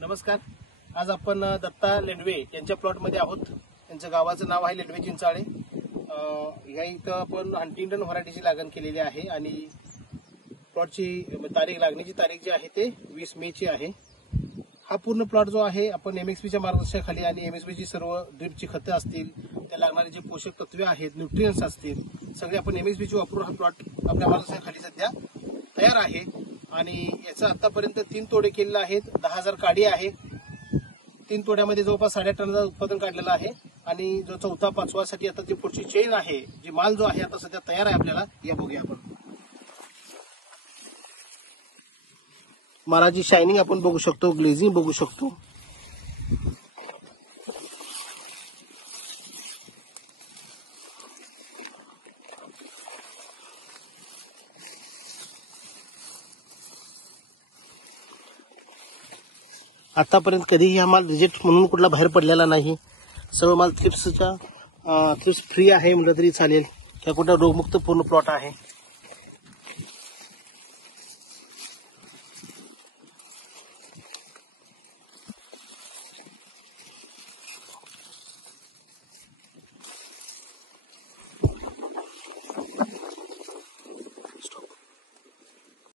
नमस्कार. आज आपण दत्ता लेंडवे यांच्या प्लॉटमध्ये आहोत. त्यांच्या गावाचं नाव आहे लेंडवे चिंचाळे. ह्या इथं आपण हंटिंग्टन व्हरायटीची लागण केलेली आहे आणि प्लॉटची तारीख लागण्याची तारीख जी आहे ते 20 मेची आहे. हा पूर्ण प्लॉट जो आहे आपण एमएक्सपीच्या मार्गदर्शनाखाली आणि एमएक्सपीची सर्व ड्रीपची खतं असतील, त्या लागणारे जे पोषक तत्वे आहेत, न्यूट्रियन्स असतील, सगळे आपण एमएक्सपीची वापरून हा प्लॉट आपल्या मार्गदर्शनाखाली सध्या तयार आहे. आणि याचा आतापर्यंत 3 तोडे केलेले आहेत. 10,000 काडी आहे. 3 तोड्यामध्ये जवळपास 8.5 टनाचं उत्पादन काढलेलं आहे. आणि जो 4था 5वा साठी आता जी पुढची चेन आहे, जी माल जो आहे आता सध्या तयार आहे आपल्याला, या बघूया आपण. मालाची शायनिंग आपण बघू शकतो, ग्लेझिंग बघू शकतो. आतापर्यंत कधीही हा माल रिजेक्ट म्हणून कुठला बाहेर पडलेला नाही. सर्व माल थ्रिप्स फ्री आहे म्हटलं तरी चालेल. किंवा कुठला रोगमुक्त पूर्ण प्लॉट आहे.